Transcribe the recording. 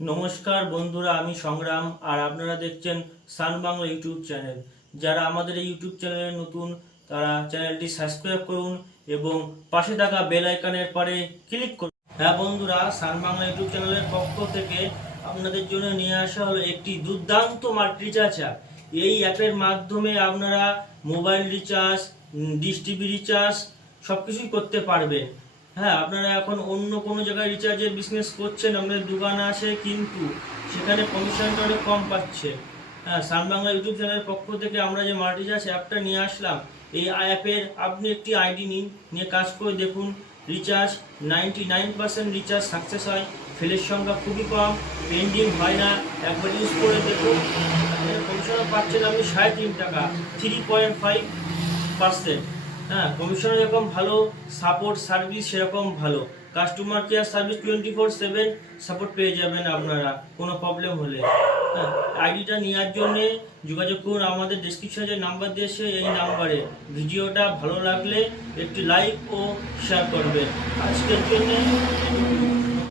নমস্কার বন্ধুরা, আমি সংগ্রাম আর আপনারা দেখছেন সান বাংলা ইউটিউব চ্যানেল। যারা আমাদের এই ইউটিউব চ্যানেলে নতুন তারা চ্যানেলটি সাবস্ক্রাইব করুন এবং পাশে থাকা বেল আইকনের পরে ক্লিক করুন। হ্যাঁ বন্ধুরা, সান বাংলা ইউটিউব চ্যানেলের পক্ষ থেকে আপনাদের জন্য নিয়ে আসা হলো একটি দুর্দান্ত মাল্টি রিচার্জ অ্যাপ। এই অ্যাপের মাধ্যমে আপনারা mobile recharge, dish TV recharge সবকিছুই করতে পারবেন। হ্যাঁ, আপনারা এখন অন্য কোনো জায়গায় রিচার্জের বিজনেস করছেন, আপনাদের দোকান আছে, কিন্তু সেখানে কমিশনটা অনেক কম পাচ্ছে। হ্যাঁ, সান বাংলা ইউটিউব চ্যানেলের পক্ষ থেকে আমরা যে মাল্টি রিচার্জ অ্যাপটা নিয়ে আসলাম, এই অ্যাপের আপনি একটি আইডি নিয়ে কাজ করে দেখুন। রিচার্জ 99% রিচার্জ সাকসেস হয়, ফেলের সংখ্যা খুবই কম, পেন্ডিং হয় না। একবার ইউজ করে দেখুন, কমিশনও পাচ্ছেন আপনি 3.5 টাকা, 3.5%। হ্যাঁ, কমিশনে যেরকম ভালো সাপোর্ট সার্ভিস সেরকম ভালো কাস্টমার কেয়ার সার্ভিস, 24/7 সাপোর্ট পেয়ে যাবেন আপনারা কোনো প্রবলেম হলে। হ্যাঁ, আইডিটা নেওয়ার জন্য যোগাযোগ করুন আমাদের ডেসক্রিপশনে যে নাম্বার দিয়েছে এই নাম্বারে। ভিডিওটা ভালো লাগলে একটি লাইক ও শেয়ার করবেন। আজকের জন্য